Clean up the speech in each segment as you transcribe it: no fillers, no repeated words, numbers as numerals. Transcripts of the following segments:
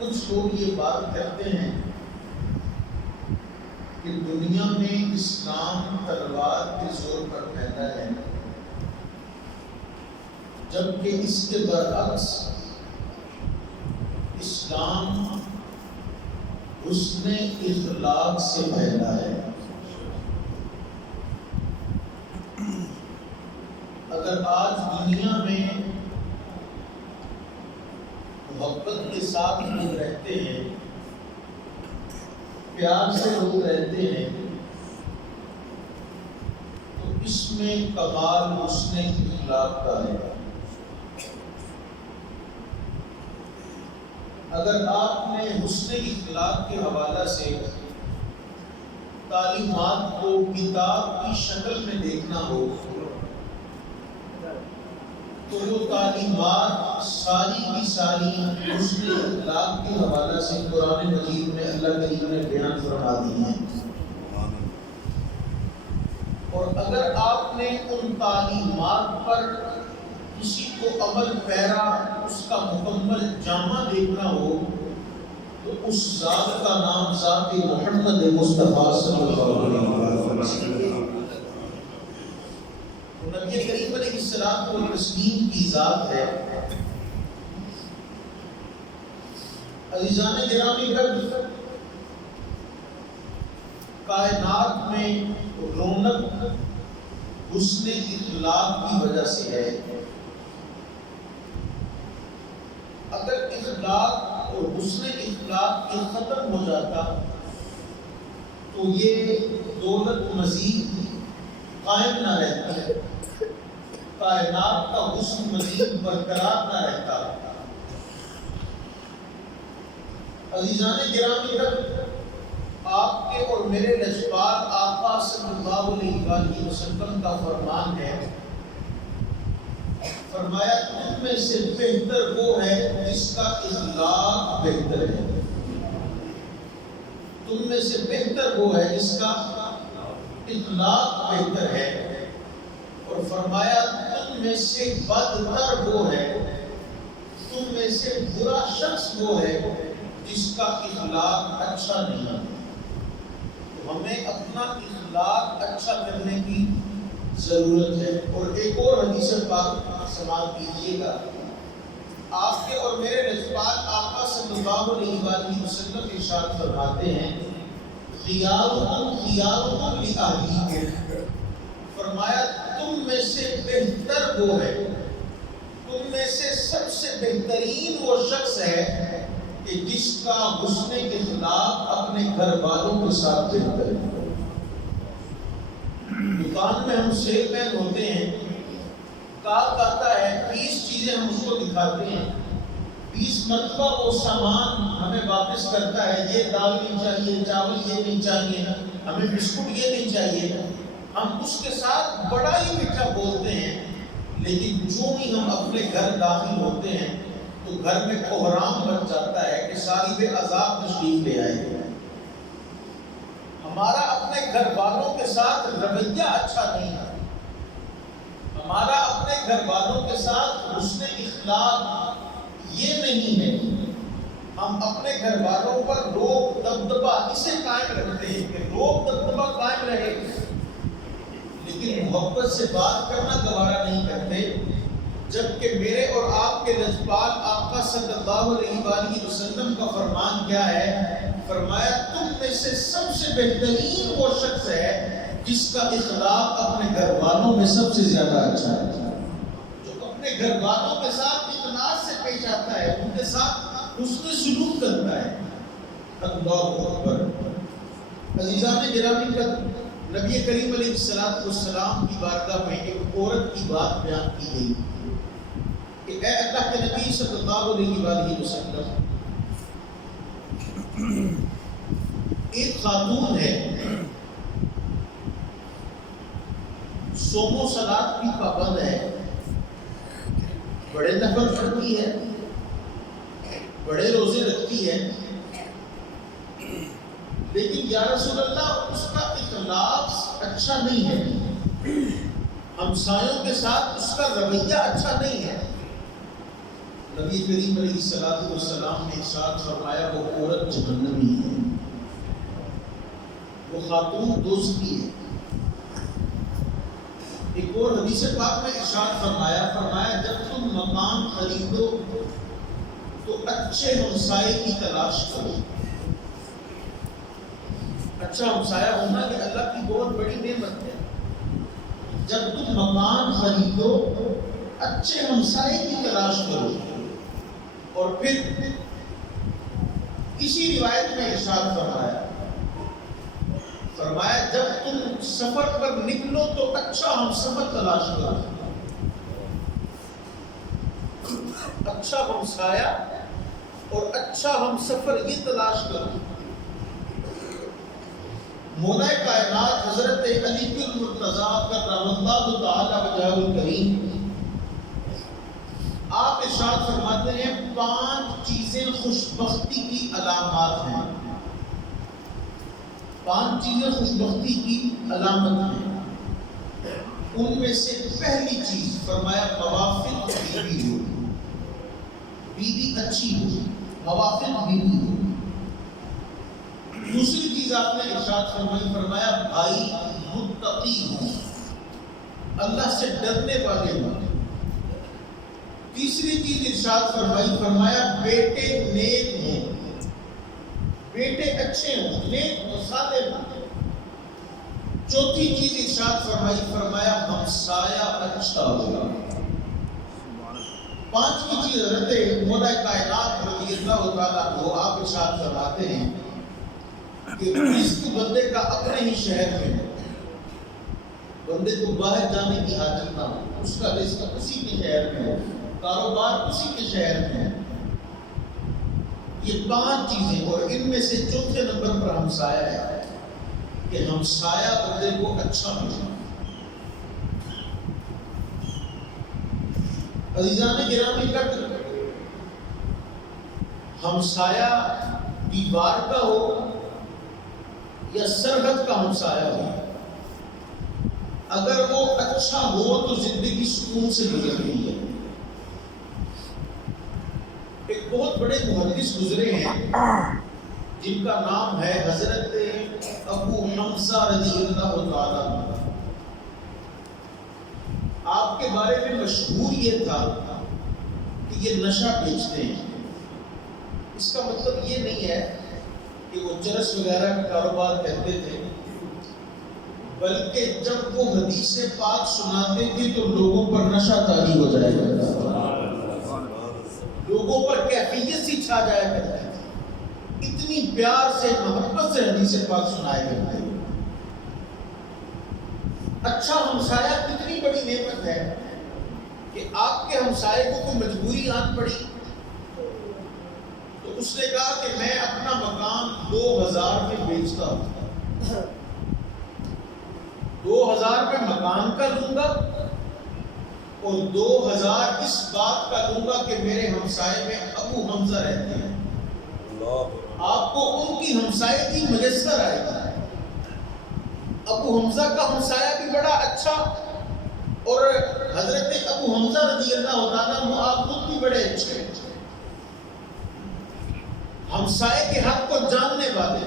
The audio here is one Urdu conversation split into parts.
کچھ لوگ یہ بات کرتے ہیں کہ دنیا میں اسلام تلوار کے زور پر پھیلا ہے، جبکہ اس کے برعکس اسلام حسن اخلاق سے پھیلا ہے۔ اگر آج دنیا میں محبت کے ساتھ لوگ رہتے ہیں، پیار سے لوگ رہتے ہیں، تو اس میں کمال حسن اخلاق کا ہے۔ اگر آپ نے حسن اخلاق کے حوالہ سے تعلیمات کو کتاب کی شکل میں دیکھنا ہو تو وہ تعلیمات ساری کی ساری حسن اخلاق کے حوالہ سے قرآن مجید میں اللہ کریم نے بیان فرما دی ہیں۔ اور اگر آپ نے ان تعلیمات پر کسی کو عمل پیرا اس کا مکمل جامہ دیکھنا ہو تو اس ذات کا نام ذات محمد مصطفیٰ صلی اللہ علیہ وسلم۔ نبی کریم علیہ الصلوۃ والتسلیم کی ذات ہے۔ عزیزان گرامی، کائنات میں رونق حسن اخلاق کی وجہ سے ہے۔ اگر اخلاق اور حسن اخلاق کے ختم ہو جاتا تو یہ دولت مزید قائم نہ رہتی، کائنات کا حسن مزید برقرار نہ رہتا۔ عزیزان گرامی، آپ کے اور میرے لجپال آقا صلی اللہ علیہ وآلہ وسلم کا فرمان ہے، فرمایا تم میں سے بہتر وہ ہے جس کا اخلاق بہتر ہے۔ تم میں سے بہتر وہ ہے جس کا اخلاق بہتر ہے، اور فرمایا تم میں سے بدتر وہ ہے، تم میں سے برا شخص وہ ہے جس کا اخلاق اچھا نہیں ہے۔ تو ہمیں اپنا اخلاق اچھا کرنے کی ضرورت ہے۔ اور ایک اور حدیث پاک سماعت کیجیے گا، آپ کے اور میرے لجپال آقا صلی اللہ علیہ وآلہ وسلم ارشاد فرماتے ہیں، خیارکم خیارکم لأہلیکم، فرمایا تم میں سے بہتر وہ ہے، تم میں سے سب سے بہترین وہ شخص ہے کہ جس کا حسن اخلاق اپنے گھر والوں کے ساتھ بہتر ہے۔ دکان میں ہم سیل مین ہوتے ہیں، کارڈ آتا ہے، 20 چیزیں ہم اس کو دکھاتے ہیں، 20 مرتبہ وہ سامان ہمیں واپس کرتا ہے، یہ دال نہیں چاہیے، چاول یہ نہیں چاہیے، ہمیں بسکٹ یہ نہیں چاہیے۔ ہم اس کے ساتھ بڑا ہی میٹھا بولتے ہیں، لیکن جو ہی ہم اپنے گھر داخل ہوتے ہیں تو گھر میں کوہرام بچ جاتا ہے کہ صاحب عذاب تشریف لے آئے۔ ہمارا اپنے گھر والوں کے ساتھ رویہ اچھا نہیں ہے، ہمارا اپنے گھر والوں کے ساتھ حسن اخلاق یہ نہیں ہے۔ ہم اپنے گھر والوں پر روب دبدبہ اسے قائم رکھتے ہیں کہ روب دبدبہ قائم رہے، لیکن محبت سے بات کرنا گوارا نہیں کرتے۔ جبکہ میرے اور آپ کے لجپال آقا صلی اللہ علیہ وآلہ وسلم کا فرمان کیا ہے؟ فرمایا تم میں سے سب سے بہترین وہ شخص ہے جس کا اخلاق اپنے گھر والوں میں سب سے زیادہ اچھا ہے، جو اپنے گھر والوں کے ساتھ اخلاص سے پیش آتا ہے، ان کے ساتھ حسن سلوک کرتا ہے۔ اللہ اکبر۔ عزیزان گرامی، نبی کریم علیہ السلام کی بارگاہ میں ایک عورت کی بات بیان کی گئی کہ اے اللہ کے نبی صلی اللہ علیہ وآلہ وسلم، ایک خاتون ہے، صوم و صلاۃ کی پابند ہے، بڑے نفل پڑھتی ہے، بڑے روزے رکھتی ہے، لیکن یا رسول اللہ اس کا اخلاق اچھا نہیں ہے، ہمسایوں کے ساتھ اس کا رویہ اچھا نہیں ہے۔ نبی کریم علیہ السلام نے ارشاد فرمایا وہ عورت جہنمی ہے، وہ خاتون دوزخی ہے۔ ایک اور حدیث پاک میں ارشاد فرمایا جب تم مکان خریدو تو اچھے ہمسائے کی تلاش کرو۔ اچھا ہمسایہ ہونا یہ اللہ کی بہت بڑی نعمت ہے۔ جب تم مکان خریدو اچھے ہمسائے کی تلاش کرو۔ اور پھر اسی روایت میں ارشاد فرمایا جب تم سفر پر نکلو تو اچھا ہم سفر تلاش کرو۔ اچھا ہمسایہ اور اچھا ہم سفر یہ تلاش کرو۔ مولا کائنات حضرت علی المرتضیٰ کرم اللہ تعالی وجہہ الکریم آپ ارشاد فرماتے ہیں 5 چیزیں خوشبختی کی علامات ہیں۔ 5 چیزیں خوشبختی کی علامت ہیں۔ ان میں سے پہلی چیز فرمایا موافق بیوی ہو، بیوی اچھی ہو، موافق بیوی ہو۔ دوسری چیز آپ نے ارشاد فرمایا بھائی متقی ہو، اللہ سے ڈرنے والے ہو۔ تیسری چیز ارشاد فرمایا بیٹے نیک ہوں، بیٹے اچھے ہوں، نیک ہوں، صالح ہوں۔ چوتھی چیز ارشاد فرمایا ہمسایہ اچھا ہوگا۔ 5ویں چیز حضرت مولا کائنات رضی اللہ تعالیٰ عنہ آپ ارشاد فرماتے ہیں کہ رزق بندے کا اپنے ہی شہر میں ہے، بندے کو باہر جانے کی حاجت نہ ہو، اس کا رزق اسی کے شہر میں ہے، کاروبار اسی کے شہر میں ہے۔ یہ 5 چیزیں، اور ان میں سے چوتھے نمبر پر ہمسایہ ہے کہ ہمسایہ بندے کو اچھا ملے۔ عزیزان گرامی قدر، ہمسایہ دیوار کا ہو یا سرحد کا ہمسایہ ہو، اگر وہ اچھا ہو تو زندگی سکون سے گزر رہی ہے۔ ایک بہت بڑے محدث گزرے ہیں جن کا نام ہے حضرت ابو حمزہ رضی اللہ تعالیٰ عنہ۔ آپ کے بارے میں مشہور یہ تھا کہ یہ نشہ بیچتے ہیں۔ اس کا مطلب یہ نہیں ہے کہ وہ چرس وغیرہ کا کاروبار کرتے تھے، بلکہ جب وہ حدیث پاک سناتے تھے تو لوگوں پر نشہ طاری ہو جائے گا، لوگوں پر کیفیت سی چھا جایا کرتی تھی، اتنی پیار سے محبت سے حدیث پاک سنائے کرتے تھے۔ اچھا ہمسایہ کتنی بڑی نعمت ہے کہ آپ کے ہمسائے کو کوئی مجبوری آن پڑی تو اس نے کہا کہ میں اپنا مکان 2000 میں بیچتا ہوں، 2000 میں مکان کا لوں گا اور 2000 اس بات کا لوں گا کہ میرے ہمسائے میں ابو حمزہ رہتے ہیں۔ آپ کو ان کی ہمسائے کی میسر آئے گا۔ ابو حمزہ کا ہمسایہ بھی بڑا اچھا، اور حضرت ابو حمزہ رضی اللہ تعالیٰ عنہ آپ خود بھی بڑے اچھے، ہمسائے کے حق کو جاننے والے۔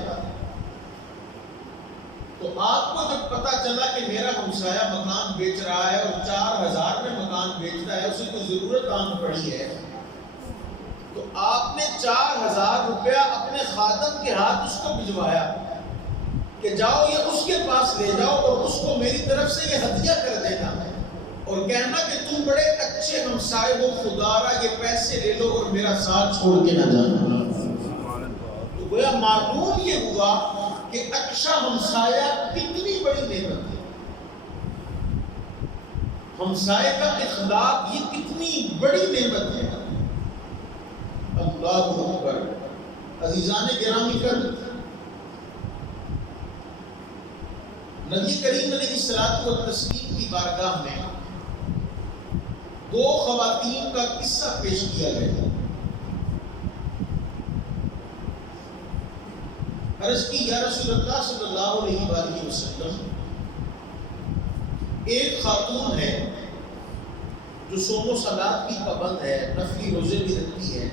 تو آپ کو جب پتا چلا کہ میرا ہمسایہ مکان بیچ رہا ہے اور 4000 میں مکان بیچتا ہے، اسے کوئی ضرورت آن پڑی ہے، تو آپ نے 4000 روپیہ اپنے خادم کے ہاتھ اس کو بھجوایا کہ جاؤ یہ اس کے پاس لے جاؤ اور اس کو میری طرف سے یہ ہدیہ کر دینا اور کہنا کہ تم بڑے اچھے ہمسائے ہو، خدا را یہ پیسے لے لو اور میرا ساتھ چھوڑ کے نہ جانا۔ تو گویا معلوم یہ ہوا کہ اچھا ہمسایہ کتنی بڑی نعمت ہے، ہمسائے کا اخلاق یہ کتنی بڑی نعمت ہے۔ اللہ اکبر۔ عزیزان گرامی قدر، نبی کریم علیہ الصلوۃ والتسلیم کی بارگاہ میں 2 خواتین کا قصہ پیش کیا گیا۔ عرض کی یا رسول اللہ صلی اللہ علیہ وآلہ وسلم، ایک خاتون ہے جو صوم و صلات کی پابند ہے، نفلی روزے بھی رکھتی ہے،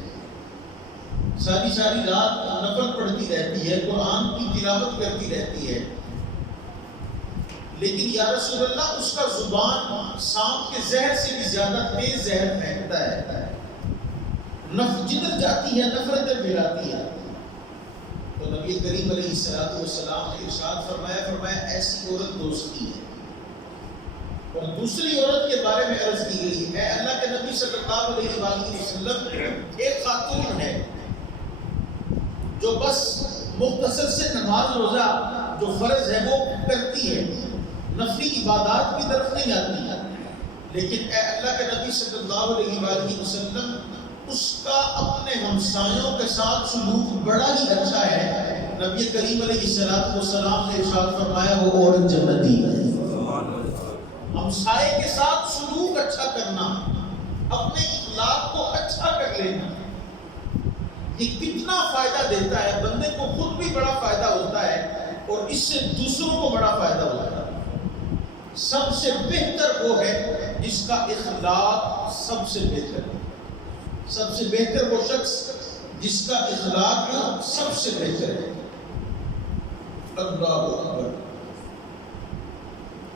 ساری رات نفل پڑھتی رہتی ہے، قرآن کی تلاوت کرتی رہتی ہے، لیکن یا رسول اللہ اس کا زبان سانپ کے زہر سے بھی زیادہ تیز زہر پھینکتا ہے، جدھر جاتی ہے نفرتیں پھیلاتی ہے. تو نبی کریم علیہ السلام نے ارشاد فرمایا ایسی عورت دوستی ہے. اور دوسری عورت کے بارے میں عرض کی گئی ہے، اللہ کے نبی صلی اللہ علیہ وآلہ وسلم ایک خاتون ہے جو بس مختصر سے نماز روزہ جو فرض ہے وہ کرتی ہے، نفلی عبادات کی طرف نہیں آتی ہے، لیکن اے اللہ کے نبی صلی اللہ علیہ وآلہ وسلم اس کا اپنے ہمسایوں کے ساتھ سلوک بڑا ہی اچھا ہے. نبی کریم علیہ السلام نے ارشاد فرمایا وہ عورت جنتی ہے. ہمسائے کے ساتھ سلوک اچھا کرنا، اپنے اخلاق کو اچھا کر لینا، یہ کتنا فائدہ دیتا ہے. بندے کو خود بھی بڑا فائدہ ہوتا ہے اور اس سے دوسروں کو بڑا فائدہ ہوتا ہے. سب سے بہتر وہ ہے جس کا اخلاق سب سے بہتر ہے. سب سے بہتر وہ شخص جس کا اخلاق سب سے بہتر ہے. اللہ اکبر.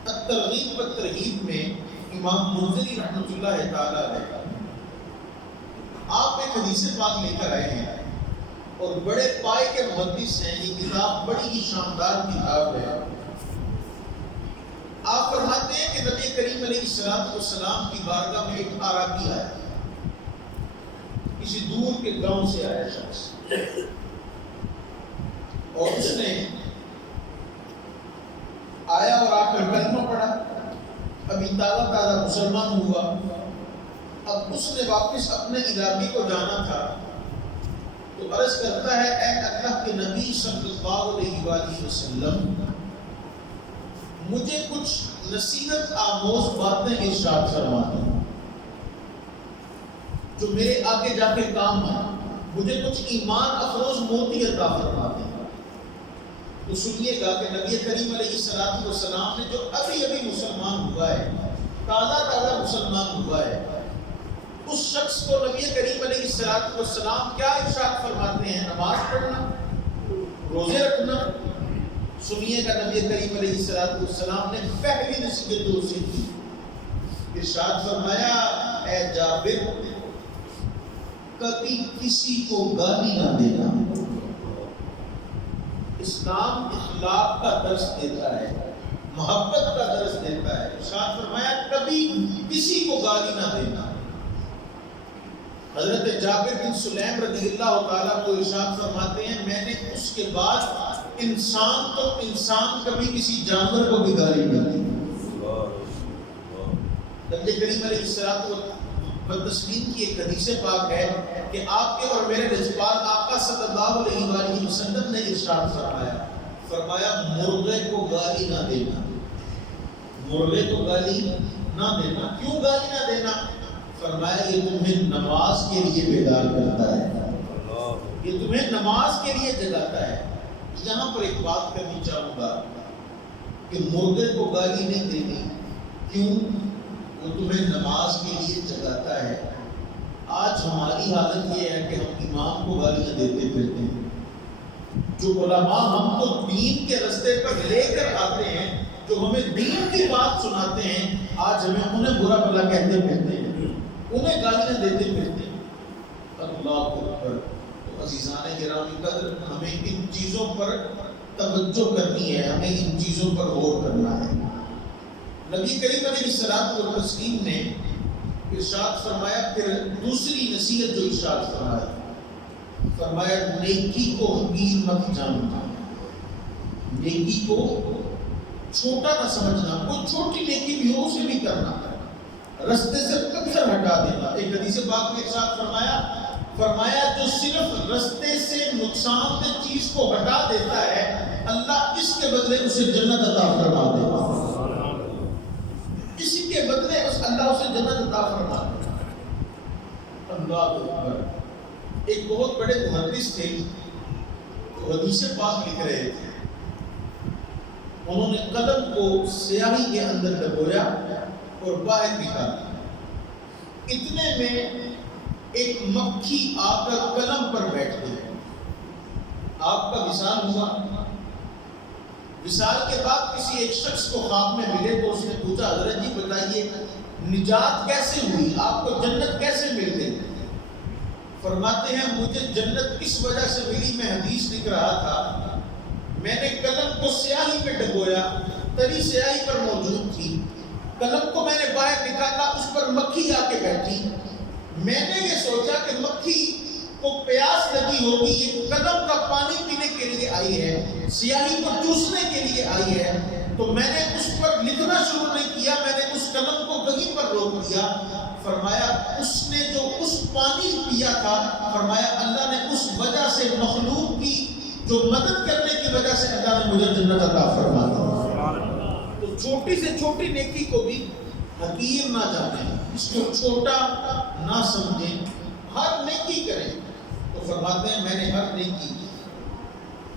الترغیب والترہیب میں امام منذری رحمۃ اللہ تعالی علیہ آپ ایک حدیث پاک لے کر آئے ہیں اور بڑے پائے کے محدث ہیں. یہ کتاب بڑی ہی شاندار کتاب ہے. آپ فرماتے ہیں کہ نبی کریم علیہ السلام کی بارگاہ میں ایک اعرابی آیا، کسی دور کے گاؤں سے آیا شخص، اور اس نے آیا اور آ کر کلمہ پڑھا. ابھی تازہ مسلمان ہوا. اب اس نے واپس اپنے علاقے کو جانا تھا تو عرض کرتا ہے اے اللہ کے نبی صلی اللہ علیہ وآلہ وسلم مجھے کچھ نصیحت آموز باتیں ارشاد فرما دیں جو میرے آگے جا کے کام آئے. مجھے کچھ ایمان افروز موتی عطا فرما دیں. تو سنیے گا کہ نبی کریم علیہ السلام نے جو ابھی مسلمان ہوا ہے، تازہ مسلمان ہوا ہے، اس شخص کو نبی کریم علیہ السلام کیا ارشاد فرماتے ہیں؟ نماز پڑھنا، روزے رکھنا. سنیے گا نبی کریم علیہ السلام نے پہلی نصیحت جو اسے کی، ارشاد فرمایا اے جابر کبھی کسی کو گالی نہ دینا. اسلام اخلاق کا درس دیتا ہے، محبت کا درس دیتا ہے. ارشاد فرمایا کبھی کسی کو گالی نہ دینا. حضرت جابر بن سلیم رضی اللہ تعالیٰ کو ارشاد فرماتے ہیں میں نے اس کے بعد انسان کبھی کسی جانور کو بھی گالی نہیں دی. نبی کریم علیہ السلام کی ایک حدیث پاک ہے کہ آپ کے اور میرے رسول آقا صلی اللہ علیہ وآلہ وسلم نے ارشاد فرمایا مرغے کو گالی نہ دینا. مرغے کو گالی نہ دینا. کیوں گالی نہ دینا؟ فرمایا یہ تمہیں نماز کے لیے بیدار کرتا ہے، یہ تمہیں نماز کے لیے جگاتا ہے. یہاں پر ایک بات کرنی چاہوں گا کہ مرغے کو گالی نہیں دینی. کیوں؟ وہ تمہیں نماز کے لیے جگاتا ہے. آج ہماری حالت یہ ہے کہ ہم امام کو گالیاں دیتے پھرتے ہیں. جو علماء ہم کو دین کے رستے پر لے کر آتے ہیں، جو ہمیں دین کی بات سناتے ہیں، آج ہمیں انہیں برا بھلا کہتے پھرتے ہیں، انہیں گالیاں دیتے پھرتے ہیں. اللہ اکبر. تو عزیزان گرامی قدر ہمیں ان چیزوں پر توجہ کرنی ہے، ہمیں ان چیزوں پر غور کرنا ہے. نبی کریم علیہ السلام نے ارشاد فرمایا، پھر دوسری نصیحت جو ارشاد فرمایا نیکی کو حقیر مت جاننا. نیکی کو چھوٹا نہ سمجھنا. کوئی چھوٹی نیکی بھی ہو اسے بھی کرنا، رستے سے پتھر ہٹا دینا. ایک حدیث پاک میں ارشاد فرمایا جو صرف رستے سے نقصان دہ چیز کو ہٹا دیتا ہے اللہ اس کے بدلے اسے جنت عطا فرما دیتا. اسی کے بدلے اللہ اسے جنت عطا فرما دیتا. اللہ اکبر. ایک بہت بڑے محدث تھے، حدیث پاک لکھ رہے تھے. انہوں نے قلم کو سیاہی کے اندر ڈبویا اور باہر نکالا. اتنے میں ایک مکھی آ کر قلم پر بیٹھ گئی. آپ کا وصال ہوا. وصال کے بعد کسی ایک شخص کو خواب میں ملے تو اس نے پوچھا حضرت جی بتائیے نجات کیسے ہوئی, آپ کو جنت کیسے مل گئی؟ فرماتے ہیں مجھے جنت کس وجہ سے ملی, میں حدیث لکھ رہا تھا, میں نے قلم کو سیاہی پہ ڈبویا, تری سیاہی پر موجود تھی, قلم کو میں نے باہر نکالا, اس پر مکھی آ کے بیٹھی. میں نے یہ سوچا کہ مکھی کو پیاس لگی ہوگی, یہ قلم کا پانی پینے کے لیے آئی ہے, سیاہی کو چوسنے کے لیے آئی ہے, تو میں نے اس پر لکھنا شروع نہیں کیا, میں نے اس قلم کو کہیں پر روک دیا. فرمایا اس نے جو اس پانی پیا تھا, فرمایا اللہ نے اس وجہ سے مخلوق کی جو مدد کرنے کی وجہ سے اللہ نے مجھے جنت عطا فرما دی. تو چھوٹی سے چھوٹی نیکی کو بھی حقیر نہ جانیں, اس کو چھوٹا نہ سمجھیں, ہر نیکی کریں. تو فرماتے ہیں میں نے ہر نیکی کی.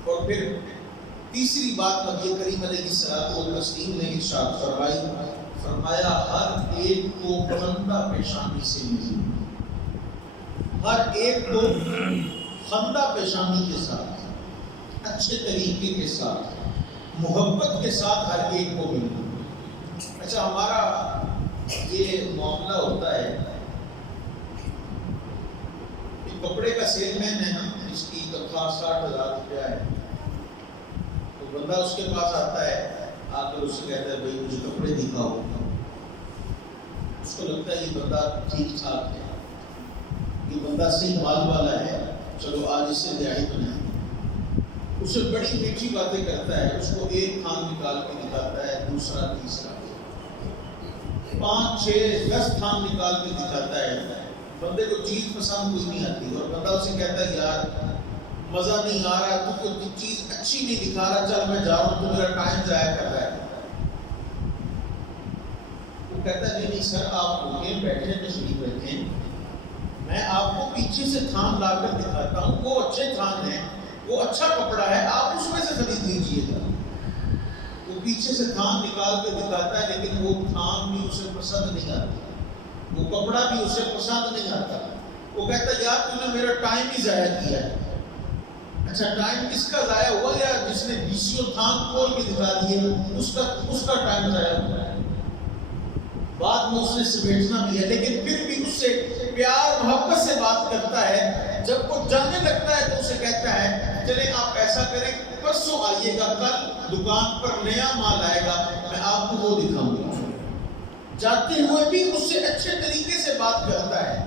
اور پھر تیسری بات نبی کریم علیہ الصلوۃ والتسلیم نے ارشاد فرمائی, فرمایا ہر ایک کو خندہ پیشانی سے ملی, ہر ایک کو خندہ پیشانی کے ساتھ, اچھے طریقے کے ساتھ, محبت کے ساتھ ہر ایک کو ملی. اچھا ہمارا یہ معاملہ ہوتا ہے, ایک کپڑے کا سیل مین ہے نا, جس کی تنخواہ 60,000 روپیہ ہے, تو بندہ اس کے پاس آتا ہے, آ کر اس سے کہتا ہے بھائی مجھے کپڑے دکھاؤ. اس کو لگتا ہے یہ بندہ ٹھیک ٹھاک ہے, یہ بندہ صحیح مال والا ہے, چلو آج اس سے رہائی بنائیں. اسے بڑی میٹھی باتیں کرتا ہے, اس کو ایک تھان نکال کے دکھاتا ہے, دوسرا تیسرا 5 6 10 تھان نکال کے دکھاتا ہے. بندے کو چیز پسند کوئی نہیں آتی, اور بندہ اسے کہتا ہے یار مزہ نہیں آ رہا, تو کوئی چیز اچھی نہیں دکھا رہا, چل میں جا رہا ہوں, تو میرا ٹائم ضائع کر رہا ہے. وہ کہتا ہے نہیں سر آپ رکیں, بیٹھے تشریف رکھیں, میں آپ کو پیچھے سے تھان لا کر دکھاتا ہوں, وہ اچھے تھان ہیں, وہ اچھا کپڑا ہے, آپ اس میں سے خرید لیجیے گا. وہ پیچھے سے تھان نکال کے دکھاتا ہے, لیکن وہ تھان بھی اسے پسند نہیں آتی, وہ کپڑا بھی اسے پسند نہیں آتا. وہ کہتا ہے یار تو نے میرا ٹائم ہی ضائع کیا ہے. اچھا ٹائم کس کا ضائع ہوا, یا جس نے بیسیوں تھان کھول کے دکھا دیے اس کا ٹائم ضائع ہوا ہے. بعد میں اس نے سمیٹنا بھی ہے, لیکن پھر بھی اس سے پیار محبت سے بات کرتا ہے. جب وہ جانے لگتا ہے تو اسے کہتا ہے چلیں آپ ایسا کریں, پرسوں آئیے گا, کل دکان پر نیا مال آئے گا, میں آپ کو وہ دکھاؤں گا. جاتے ہوئے بھی اس سے اچھے طریقے سے بات کرتا ہے.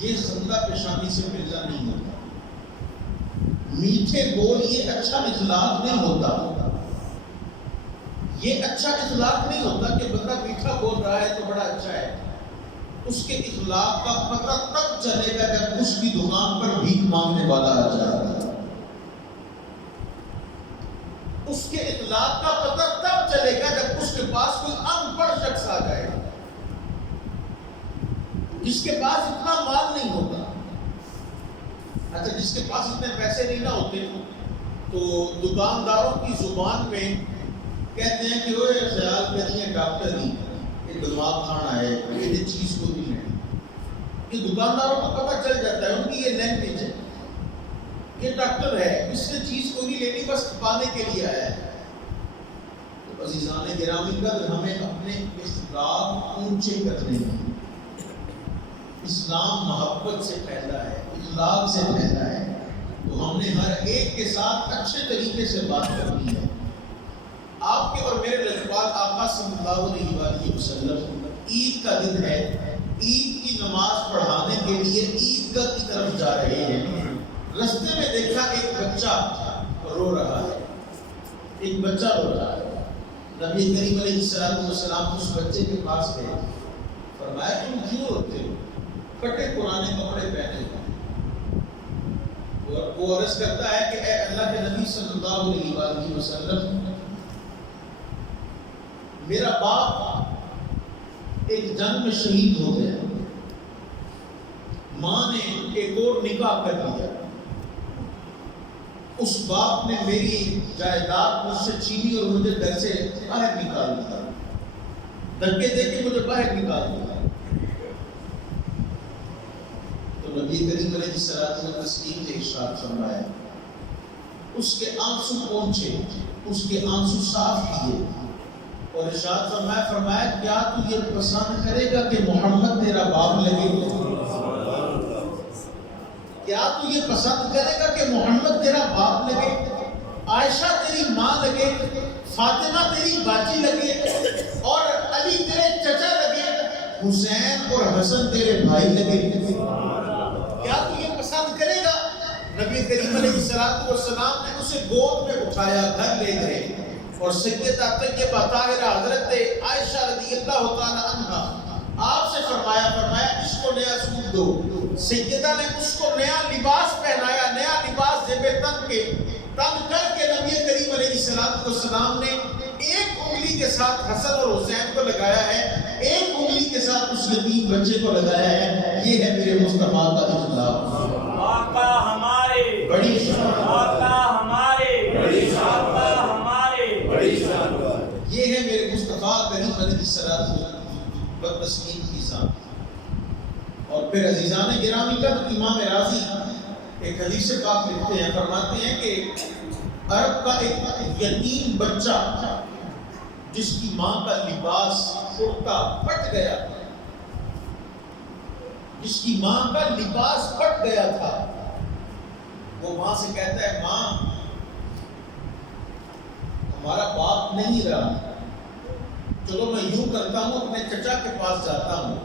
یہ خندہ پیشانی سے ملنا نہیں ہوتا, میٹھے بول یہ اچھا اخلاق نہیں ہوتا. یہ اچھا اخلاق نہیں ہوتا کہ بندہ میٹھا بول رہا ہے تو بڑا اچھا ہے. اس کے اخلاق کا پتہ تب چلے گا جب اس کی دکان پر بھیک مانگنے والا آ جائے گا. اس کے اخلاق کا پتہ تب چلے گا جب اس کے پاس کوئی ان پڑھ شخص آ جائے گا, جس کے پاس اتنا مال نہیں ہوتا. اچھا جس کے پاس اتنے پیسے نہیں نہ ہوتے تو دکانداروں کی زبان میں کہتے ہیں کہ وہ خیال کریے ڈاکٹر ہی, یہ دماغ کھانا ہے, یہ چیز کو نہیں لینی. یہ دکانداروں کو پتہ چل جاتا ہے, ان کی یہ لینگویج ہے, یہ ڈاکٹر ہے, اس نے چیز کو نہیں لینی, بس پانے کے لیے آیا ہے. تو عزیزان گرامی قدر ہمیں اپنے اخلاق اونچے کرنے ہیں. اسلام محبت سے پھیلا ہے, اخلاق سے پھیلا ہے, تو ہم نے ہر ایک کے ساتھ اچھے طریقے سے بات کرنی ہے. آپ کے اور میرے لجپال آقا صلی اللہ علیہ وآلہ وسلم عید کا دن ہے, عید کی نماز پڑھانے کے لیے عیدگاہ کی طرف جا رہے ہیں. رستے میں دیکھا ایک بچہ رو رہا ہے, ایک بچہ رو رہا ہے. نبی کریم علیہ السلام اس بچے کے پاس گئے, فرمایا تم کیوں روتے ہو, پھٹے پرانے کپڑے پہنے ہوئے. وہ عرض کرتا ہے کہ اے اللہ کے نبی صلی اللہ علیہ وآلہ وسلم, میرا باپ ایک جنگ میں شہید ہو گیا, ماں نے ایک اور نکاح کر لیا, اس باپ نے میری جائیداد مجھ سے چھینی اور مجھے گھر سے باہر نکال دیا. دھکے دے کے مجھے باہر نکال دیا۔ تو نبی کریم علیہ الصلوۃ والتسلیم نے ارشاد فرمایا، اس کے آنسو پہنچے، اس کے آنسو صاف کیے اور ارشاد فرمایا کیا تو یہ پسند کرے گا کہ محمد تیرا باپ لگے؟ کیا تو یہ پسند کرے گا کہ محمد تیرا باپ لگے، عائشہ تیری ماں لگے، فاطمہ تیری باجی لگے، اور علی تیرے چچا لگے، حسین اور حسن تیرے بھائی لگے؟ کیا تو یہ پسند کرے گا؟ نبی کریم علیہ السلام نے اسے گود میں اٹھایا، گھر لے گئے اور سیدہ طیبہ طاہرہ حضرت عائشہ رضی اللہ تعالی عنہا آپ سے فرمایا اس کو نیا سوٹ دو۔ سیدہ نے اس کو نیا لباس پہنایا، نیا لباس زیب تن کے تن کر کے نبی کریم علیہ السلام نے ایک انگلی کے ساتھ حسن اور حسین کو لگایا ہے، ایک انگلی کے ساتھ اس یتیم بچے کو لگایا ہے۔ یہ ہے میرے مصطفیٰ کا اخلاق۔ آقا ہمارے بڑی شان، آقا ہمارے بڑی شان، آقا ہمارے بڑی شان۔ یہ ہے میرے مصطفیٰ کریم علیہ السلام والتسلیم کی ذات۔ اور پھر عزیزان گرامی کا امام راضی ایک حدیث پاک لکھتے ہیں، فرماتے ہیں کہ عرب کا ایک یتیم بچہ جس کی ماں کا لباس کرتا پھٹ گیا تھا، جس کی ماں کا لباس پھٹ گیا تھا، وہ ماں سے کہتا ہے ماں ہمارا باپ نہیں رہا، چلو میں یوں کرتا ہوں اپنے چچا کے پاس جاتا ہوں،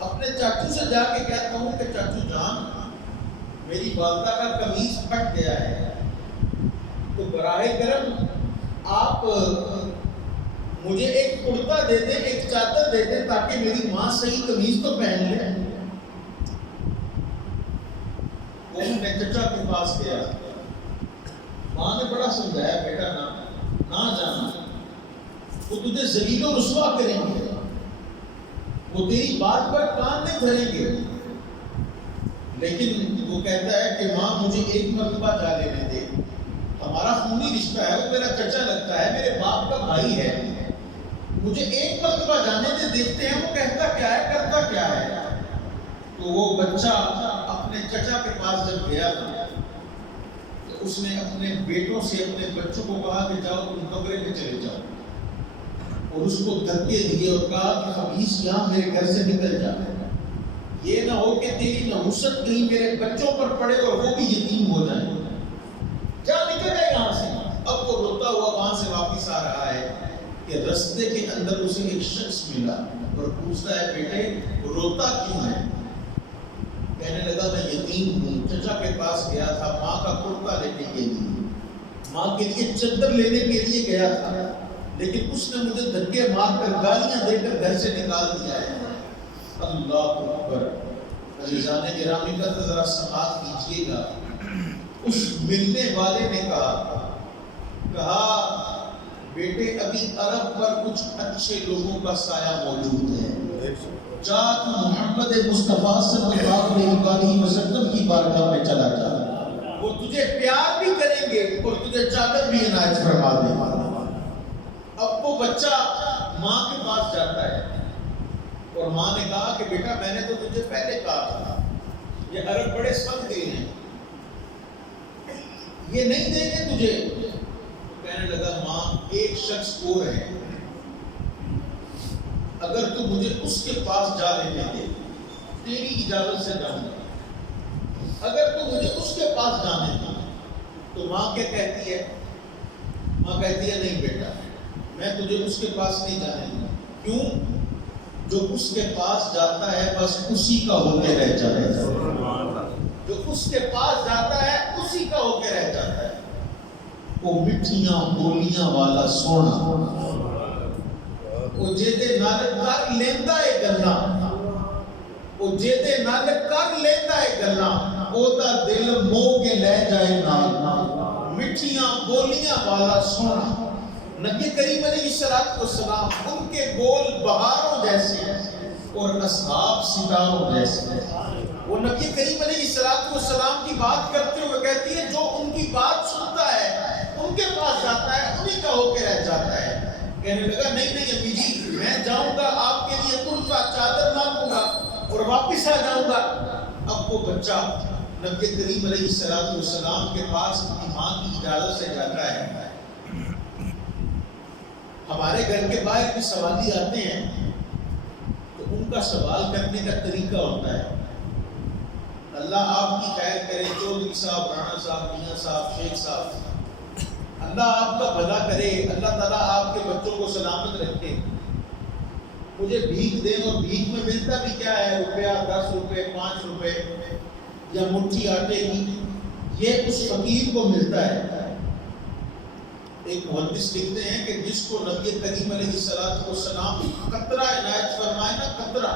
اپنے چاچو سے جا کے کہتا ہوں کہ چاچو جان میری والدہ کا قمیص پھٹ گیا ہے، تو براہ کرم آپ مجھے ایک کرتا دے دیں، ایک چادر دے دیں تاکہ میری ماں صحیح قمیص تو پہن لے۔ وہ اپنے چچا کے پاس گیا، ماں نے بڑا سمجھایا بیٹا نہ جانا، وہ تجھے ذلیل و رسوا کریں گے، وہ تیری بات پر کان نہیں دھریں گے، لیکن وہ کہتا ہے کہ ماں مجھے ایک مرتبہ جا لینے دے، ہمارا خونی رشتہ ہے، وہ میرا چچا لگتا ہے، میرے باپ کا بھائی ہے، مجھے ایک مرتبہ جانے دے، دیکھتے ہیں وہ کہتا کیا ہے، کرتا کیا ہے۔ تو وہ بچہ اپنے چچا کے پاس جب گیا تھا تو اس نے اپنے بیٹوں سے اپنے بچوں کو کہا کہ جاؤ تم کمرے میں چلے جاؤ، اور اس کو دھکے دیے اور کہا کہ خبیث یہاں میرے گھر سے نکل جاتا ہے، یہ نہ ہو کہ تیری نحوست کہیں میرے بچوں پر پڑے اور وہ بھی یتیم ہو جائیں، جا نکل جائے یہاں سے۔ اب وہ روتا ہوا وہاں سے واپس آ رہا ہے کہ رستے کے اندر اسے ایک شخص ملا اور پوچھتا ہے بیٹے روتا کیوں ہے؟ کہنے لگا میں یتیم ہوں، چچا کے پاس گیا تھا ماں کا کرتا لینے کے لیے، ماں کے لیے چادر لینے کے لیے گیا تھا، لیکن اس نے مجھے دھکے مار کر گالیاں دے کر گھر سے نکال دیا ہے۔ اللہ اکبر۔ عزیزان گرامی کا ذرا سماعت کیجیے گا، اس ملنے والے نے کہا بیٹے ابھی عرب پر کچھ اچھے لوگوں کا سایہ موجود ہے، جا تو محمد مصطفیٰ صلی اللہ علیہ وسلم کی بارگاہ میں چلا جا، وہ تجھے پیار بھی کریں گے اور تجھے چادر بھی عنایت فرما دیں گے۔ اب وہ بچہ ماں کے پاس جاتا ہے اور ماں نے کہا کہ بیٹا میں نے تو تجھے پہلے کہا تھا یہ عرب بڑے سخت دل ہیں، یہ نہیں دیں گے تجھے۔ کہنے لگا ماں ایک شخص اور ہے، اگر تو مجھے اس کے پاس جا لینے دے تیری اجازت سے جاؤں گا، اگر تو مجھے اس کے پاس جانے دے۔ تو ماں کیا کہتی ہے؟ ماں کہتی ہے نہیں بیٹا میں تجھے اس کے پاس نہیں جانے دوں گا۔ کیوں؟ جو اس کے پاس جاتا ہے بس اسی کا ہو کے رہ جاتا ہے، جو اس کے پاس جاتا ہے اسی کا ہو کے رہ جاتا ہے۔ وہ مٹھیاں بولیاں والا سونا، وہ جیدے نال کر لیندا ہے گلاں، وہ جیدے نال کر لیندا ہے گلاں، او دا دل مو کے لے جائے نال، مٹھیاں بولیاں والا سونا۔ نبی کریم علیہ السلام ان کے بول بہاروں جیسے اور اصحاب ستاروں جیسے۔ وہ نبی کریم علیہ السلام کی بات کرتے ہوئے کہتی ہے جو ان کی بات سنتا ہے ان کے پاس جاتا ہے انہی کا ہو کے رہ جاتا ہے۔ کہنے لگا نہیں نہیں امی جی میں جاؤں گا آپ کے لیے کرتا چادر مانگوں گا اور واپس آ جاؤں گا۔ اب وہ بچہ نبی کریم علیہ السلام کے پاس اپنی ماں کی اجازت سے جاتا ہے۔ ہمارے گھر کے باہر بھی سوالی آتے ہیں تو ان کا سوال کرنے کا طریقہ ہوتا ہے، اللہ آپ کی خیر کرے، چودھری صاحب، رانا صاحب، میاں صاحب، شیخ صاحب، اللہ آپ کا بھلا کرے، اللہ تعالیٰ آپ کے بچوں کو سلامت رکھے، مجھے بھیک دیں۔ اور بھیک میں ملتا بھی کیا ہے؟ روپیہ، 10 روپے، 5 روپے یا مٹھی آٹے کی، یہ اس فقیر کو ملتا ہے۔ ایک محدث لکھتے ہیں کہ جس کو نبی کریم علیہ السلام قطرہ عنایت فرمائے نا، قطرہ،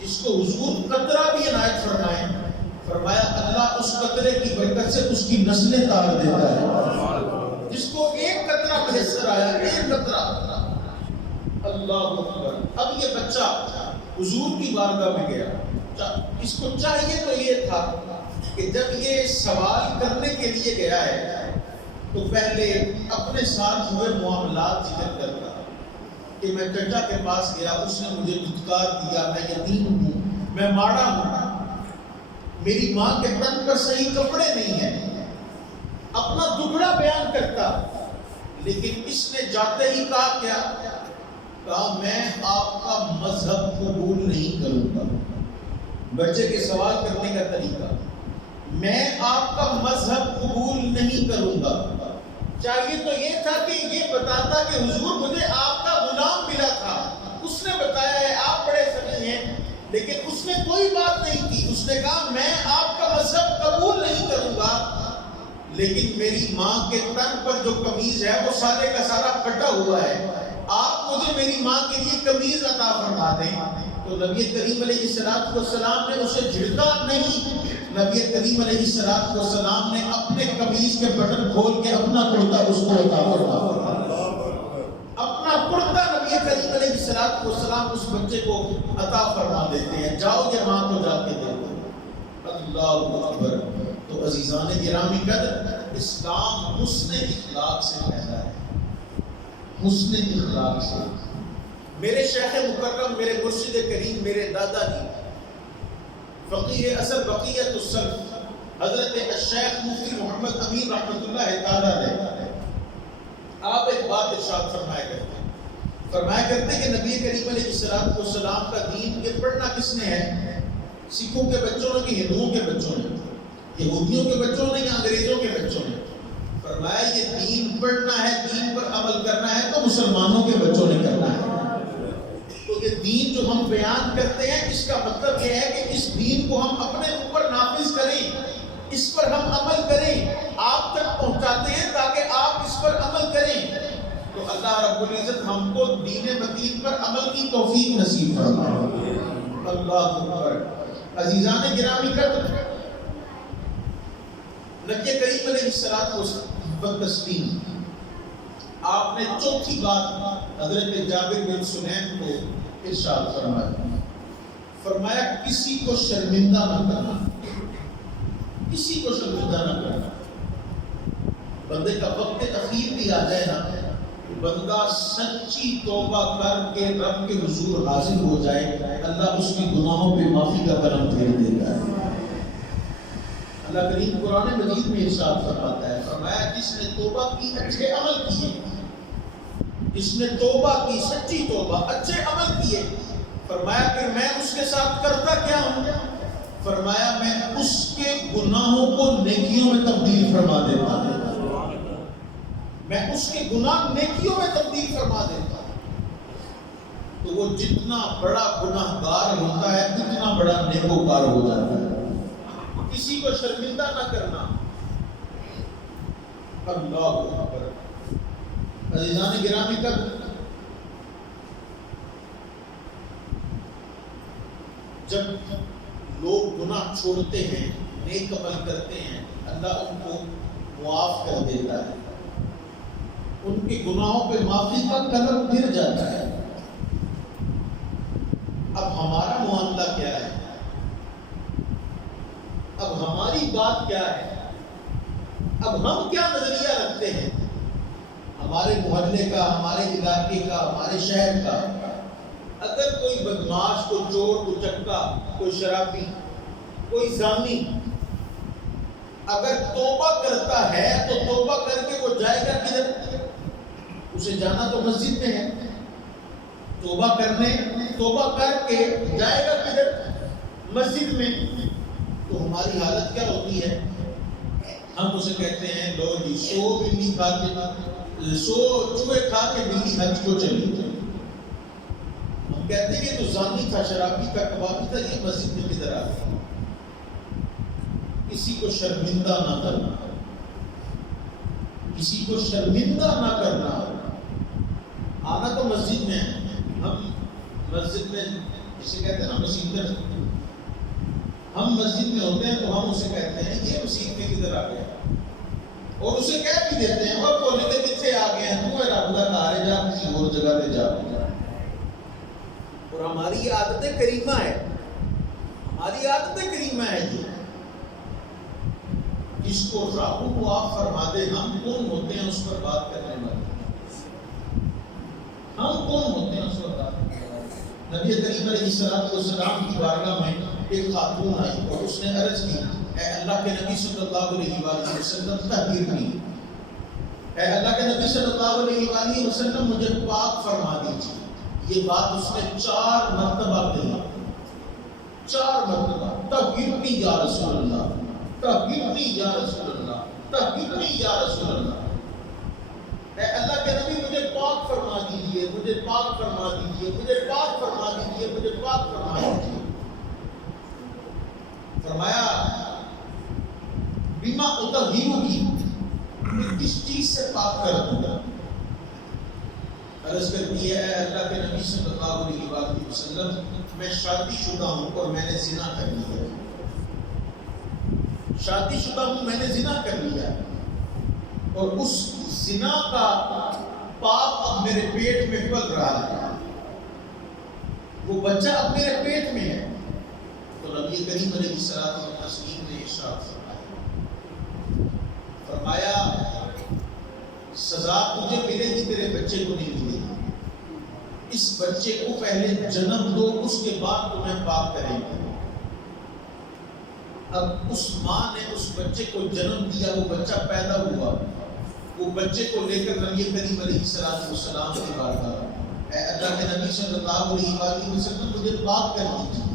جس کو حضور قطرہ بھی عنایت فرمائے، فرمایا اللہ اس قطرے کی برکت سے اس کی نسلیں تار دیتا ہے۔ جس کو ایک قطرہ میسر آیا، ایک قطرہ، اللہ اکبر۔ اب یہ بچہ حضور کی بارگاہ میں گیا، اس کو چاہیے تو یہ تھا کہ جب یہ سوال کرنے کے لیے گیا ہے تو پہلے اپنے ساتھ ہوئے معاملات ذکر کرتا کہ میں چچا کے پاس گیا، اس نے مجھے دھتکار دیا، میں یتیم ہوں، میں ماڑا ہوں، میری ماں کے تن پر صحیح کپڑے نہیں ہیں، اپنا دکھڑا بیان کرتا۔ لیکن اس نے جاتے ہی کہا کیا؟ کہا میں آپ کا مذہب قبول نہیں کروں گا۔ بچے کے سوال کرنے کا طریقہ، میں آپ کا مذہب قبول نہیں کروں گا۔ چاہیے تو یہ تھا کہ یہ بتاتا کہ حضور مجھے آپ کا غلام ملا تھا، اس نے بتایا ہے آپ بڑے سنی ہیں، لیکن اس نے کوئی بات نہیں کی۔ اس نے کہا میں آپ کا مذہب قبول نہیں کروں گا، لیکن میری ماں کے تن پر جو قمیض ہے وہ سارے کا سارا پھٹا ہوا ہے، آپ مجھے میری ماں کے لیے قمیض عطا فرما دیں۔ تو نبی کریم علیہ السلام نے اسے جھڑکا نہیں، نبی کریم علیہ السلام نے اپنے قمیض کے بٹن کھول کے اپنا کرتا اس کو عطا فرمایا، اپنا کرتا نبی کریم علیہ السلام اس بچے کو عطا فرما دیتے ہیں، جاؤ یہ ماں کو جا کے دے دو۔ اللہ اکبر۔ تو عزیزان گرامی قدر، اسلام حسن اخلاق سے پیدا ہے، حسن اخلاق سے۔ میرے شیخ مکرم، میرے مرشد کریم، میرے دادا جی فقیہ اصل بقیت السلف حضرت الشیخ مفتی محمد امین رحمۃ اللہ تعالیٰ علیہ، آپ ایک بات ارشاد فرمایا کرتے کہ نبی کریم علیہ السلام کا دین یہ پڑھنا کس نے ہے؟ سکھوں کے بچوں نے کہ ہندوؤں کے بچوں نے؟ یہودیوں کے بچوں نے یا انگریزوں کے بچوں نے؟ فرمایا یہ دین پڑھنا ہے، دین پر عمل کرنا ہے تو مسلمانوں کے بچوں نے کرنا ہے۔ تو یہ دین جو ہم بیان کرتے ہیں اس کا مطلب یہ ہے کہ اس دین کو ہم اپنے اوپر نافذ کریں، اس پر ہم عمل کریں، آپ تک پہنچاتے ہیں تاکہ آپ اس پر عمل کریں۔ تو اللہ رب العزت ہم کو دین متین پر عمل کی توفیق نصیب فرمائے۔ اللہ اکبر۔ عزیزان گرامی قدر، نبی کریم علیہ السلام آپ نے چوتھی بات حضرت جابر بن سنین کو ارشاد فرمایا کسی کو شرمندہ نہ کرنا، کسی کو شرمندہ نہ کرنا۔ بندے کا وقت اخیر بھی آ جائے نا، بندہ سچی توبہ کر کے رب کے حضور حاضر ہو جائے، اللہ اس کی گناہوں پہ معافی کا کرم پھیر دے گا۔ اللہ کریم قرآن مجید میں ارشاد فرماتا ہے، فرمایا جس نے توبہ کی، اچھے عمل کیے، جس نے توبہ کی، سچی توبہ، اچھے عمل کیے، فرمایا کہ میں اس کے ساتھ کرتا کیا ہوں؟ فرمایا میں اس کے گناہوں کو نیکیوں میں تبدیل فرما دیتا ہوں، میں اس کے گناہ نیکیوں میں تبدیل فرما دیتا ہوں۔ تو وہ جتنا بڑا گناہ گار ہوتا ہے اتنا بڑا نیکوکار ہو جاتا ہے۔ کسی کو شرمندہ نہ کرنا۔ اللہ اکبر۔ عزیزان گرامی قدر، جب لوگ گناہ چھوڑتے ہیں، نیک عمل کرتے ہیں، اللہ ان کو معاف کر دیتا ہے، ان کے گناہوں پہ معافی کا قدم گر جاتا ہے۔ اب ہمارا معاملہ کیا ہے؟ اب ہماری بات کیا ہے؟ اب ہم کیا نظریہ رکھتے ہیں؟ ہمارے محلے کا، ہمارے علاقے کا، ہمارے شہر کا اگر کوئی بدماش، کوئی چور، کوئی چکا، کوئی شرابی، کوئی زانی اگر توبہ کرتا ہے تو توبہ کر کے وہ جائے گا کدھر؟ اسے جانا تو مسجد میں ہے. توبہ کر کے جائے گا کدھر؟ مسجد میں. تو ہماری حالت کیا ہوتی ہے؟ ہم اسے کہتے ہیں لو جی 100 چوہے کھا کے بلی حج کو چلی گئی. ہم کہتے ہیں کہ تو زانی تھا، شرابی تھا، کبابی تھا، یہ مسجد میں کدھر آ گیا؟ کسی کو شرمندہ نہ کرنا، کسی کو شرمندہ نہ کرنا. آنا تو مسجد میں ہے. ہم مسجد میں جسے کہتے ہیں نا مسیح، ہم مسجد میں ہوتے ہیں تو ہم اسے کہتے ہیں یہ مسجد میں کدھر آ گیا، اور اسے کہہ بھی دیتے ہیں اور بولے کہ کتنے آ گئے ہیں، تو رب کا کارے جا کسی اور جگہ پہ جا. اور ہماری یہ عادت کریمہ ہے، ہماری عادت کریمہ ہے یہ. جس کو راہو کو آپ فرما دے ہم کون ہوتے ہیں اس پر بات کرنے والے؟ ہم کون ہوتے ہیں اس پر بات کرنے والے؟ نبی کریم علیہ السلام کی بارگاہ میں ایک خاتون آئی اور اس نے عرض کی، اے اللہ کے نبی صلی اللہ علیہ وآلہ وسلم طہرنی، اے اللہ کے نبی صلی اللہ علیہ وآلہ وسلم مجھے پاک فرما دیجیے. یہ بات اس نے 4 مرتبہ کہی، 4 مرتبہ. طہرنی یا رسول اللہ، طہرنی یا رسول اللہ، طہرنی یا رسول اللہ. اے اللہ کے نبی مجھے پاک فرما دیجیے، مجھے پاک فرما دیجیے، مجھے پاک فرما دیجیے، مجھے پاک فرما دیجیے. فرمایا بما اطہرکی، کس چیز سے پاک کر دوں گا؟ عرض کرتی ہے اے اللہ کے نبی صلی اللہ علیہ وآلہ وسلم میں شادی شدہ ہوں اور میں نے زنا کر لیا. شادی شدہ ہوں، میں نے زنا کر لیا، اور اس زنا کا پاپ اب میرے پیٹ میں پل رہا ہے، وہ بچہ اب میرے پیٹ میں ہے. تو نبی کریم علیہ الصلوۃ والتسلیم نے ارشاد فرمایا سزا تجھے ملے گی، تیرے بچے کو نہیں ملے گی. اس بچے کو پہلے جنم دو، اس کے بعد تمہیں پاک کریں گے. اب اس ماں نے اس بچے کو جنم دیا، وہ بچہ پیدا ہوا، وہ بچے کو لے کر نبی کریم علیہ السلام کے بارگاہ، اے اللہ کے نبی صلی اللہ علیہ وآلہ وسلم مجھے پاک کر دیجیے.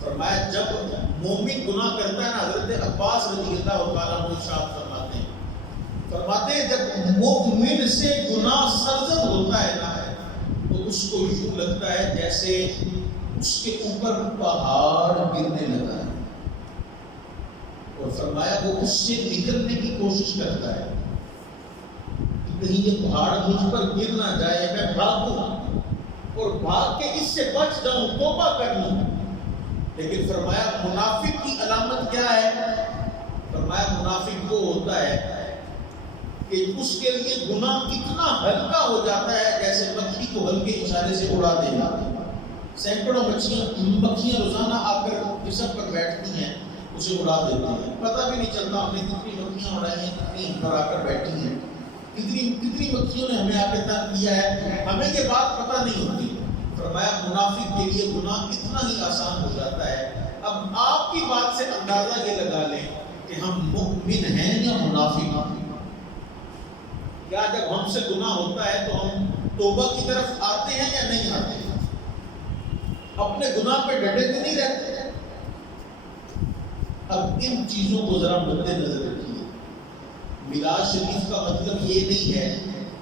فرمایا جب مومن گناہ کرتا ہے نا، حضرت عباس رضی اللہ تعالیٰ عنہ ارشاد فرماتے ہیں جب مومن سے گناہ سرزد ہوتا ہے نا تو اس کو یوں لگتا ہے جیسے اس کے اوپر پہاڑ گرنے لگا ہے. اور فرمایا وہ اس سے نکلنے کی کوشش کرتا ہے کہ کہیں یہ پہاڑ مجھ پر گر نہ جائے، میں بھاگوں اور بھاگ کے اس سے بچ جاؤں، توبہ کر لوں. لیکن فرمایا منافق کی علامت کیا ہے؟ فرمایا منافق وہ ہوتا ہے کہ اس کے لیے گناہ اتنا ہلکا ہو جاتا ہے جیسے مکھی کو ہلکے اشارے سے اڑا دینا. سینکڑوں مکھیاں روزانہ آ کر جسم پر بیٹھتی ہیں، اسے اڑا دیتی ہیں، پتہ بھی نہیں چلتا ہم نے کتنی مکھیاں اڑائی ہیں، کتنی پر آ کر بیٹھی ہیں، کتنی مکھیوں نے ہمیں آ کے تنگ کیا ہے، ہمیں یہ بات پتہ نہیں ہوتی. فرمایا منافق کے لیے گناہ اتنا ہی آسان ہو جاتا ہے. اب آپ کی بات سے اندازہ یہ لگا لیں کہ ہم مؤمن ہیں یا منافق. کیا جب ہم سے گناہ ہوتا ہے تو ہم توبہ کی طرف آتے ہیں یا نہیں آتے ہیں؟ اپنے گناہ پہ ڈٹے تو نہیں رہتے. اب ان چیزوں کو ذرا مد نظر رکھیے. میراث شریف کا مطلب یہ نہیں ہے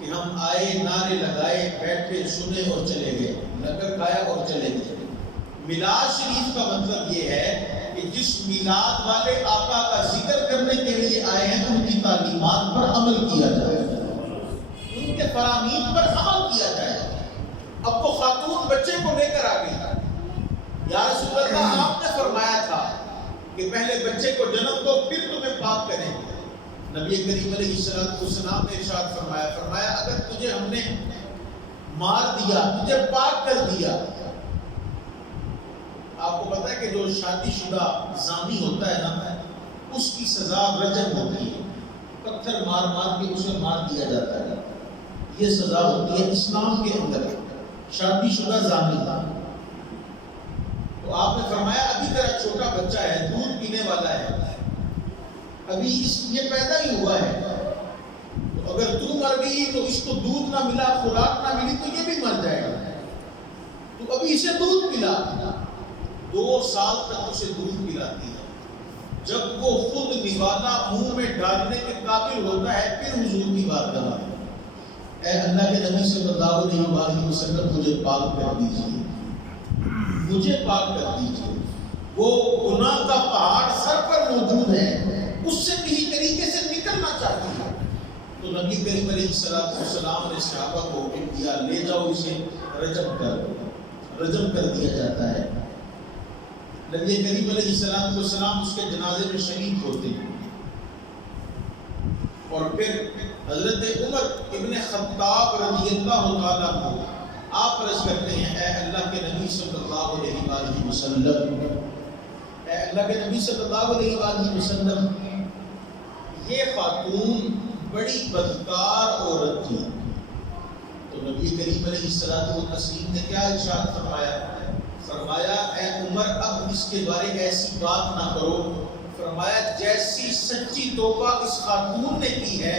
کہ ہم آئے، نعرے لگائے، بیٹھے، سنے اور چلے گئے، لنگر کھایا اور چلے گئے. میراث شریف کا مطلب یہ ہے کہ جس میلاد والے آقا کا ذکر کرنے کے لیے آئے ہیں ان کی تعلیمات پر عمل کیا جائے، ان کے فرامین پر عمل کیا جائے. اب وہ خاتون بچے کو لے کر آ گئی، یا رسول اللہ آپ نے فرمایا تھا کہ پہلے بچے کو جنم دو پھر تمہیں پاک کریں گے. نبی کریم علیہ السلام نے ارشاد فرمایا اگر تجھے ہم نے مار دیا، تجھے پاک کر دیا. آپ کو پتا ہے کہ جو شادی شدہ زانی ہوتا ہے نا اس کی سزا رجم ہوتی ہے، پتھر مار مار کے اسے مار دیا جاتا ہے. یہ سزا ہوتی ہے اسلام کے اندر شادی شدہ زانی کا۔ تو آپ نے فرمایا ابھی تیرا چھوٹا بچہ ہے، دودھ پینے والا ہے، ابھی یہ پیدا ہی ہوا ہے، تو اگر تو مر گئی تو اس کو دودھ نہ ملا، خوراک نہ ملی تو یہ بھی مر جائے گا، تو ابھی اسے دودھ پلا۔ 2 سال تک اسے دودھ پلاتی ہے، جب وہ خود نوالا منہ میں ڈالنے کے قابل ہوتا ہے پھر حضور کی بات کرنا ہے، اے اللہ کے نبی صلی اللہ علیہ وسلم مجھے پاک کر دیجیے، مجھے پاک کر دیجیے۔ وہ گناہ کا پہاڑ سر پر موجود ہے، اس سے کسی طریقے سے نکلنا چاہتی ہے، تو نبی کریم علیہ السلام نے صحابہ کو حکم دیا لے جاؤ اسے رجم کر دیا جاتا ہے۔ نبی کریم علیہ السلام اس کے جنازے میں شریک ہوتے ہیں، اور پھر حضرت عمر ابن خطاب رضی اللہ تعالیٰ عنہ آپ عرض کرتے ہیں اے اللہ کے نبی صلی اللہ علیہ وآلہ وسلم، اے اللہ کے نبی صلی اللہ علیہ وآلہ وسلم، یہ خاتون بڑی بدکار عورت تھی۔ تو نبی کریم علیہ السلام نے کیا ارشاد فرمایا اے عمر اب اس کے بارے ایسی بات نہ کرو، فرمایا جیسی سچی توبہ اس خاتون نے کی ہے،